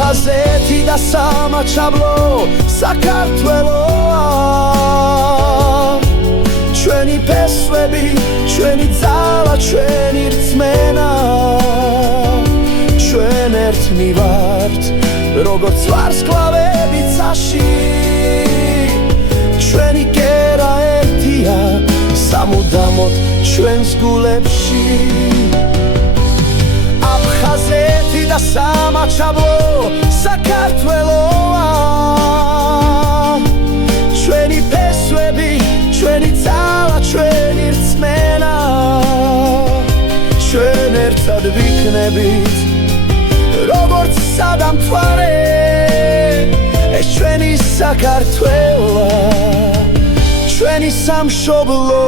აფხაზეთი და სამაჩაბლო საქართველოა ჩვენი ფესვები, ჩვენი ძალა, ჩვენი რწმენა ჩვენ ერთნი ვართ როგორც ვარსკვლავები ცაში ჩვენი კერა ერთია სამუდამოდ ჩვენს გულებში აფხაზეთი და სამაჩაბლო საქართველოა ჩვენი ფესვები, ჩვენი ძალა, ჩვენი რწმენა ჩვენ ერთად ვიქნებით როგორც სადამთვარე ეს ჩვენი საქართველოა ჩვენი სამშობლო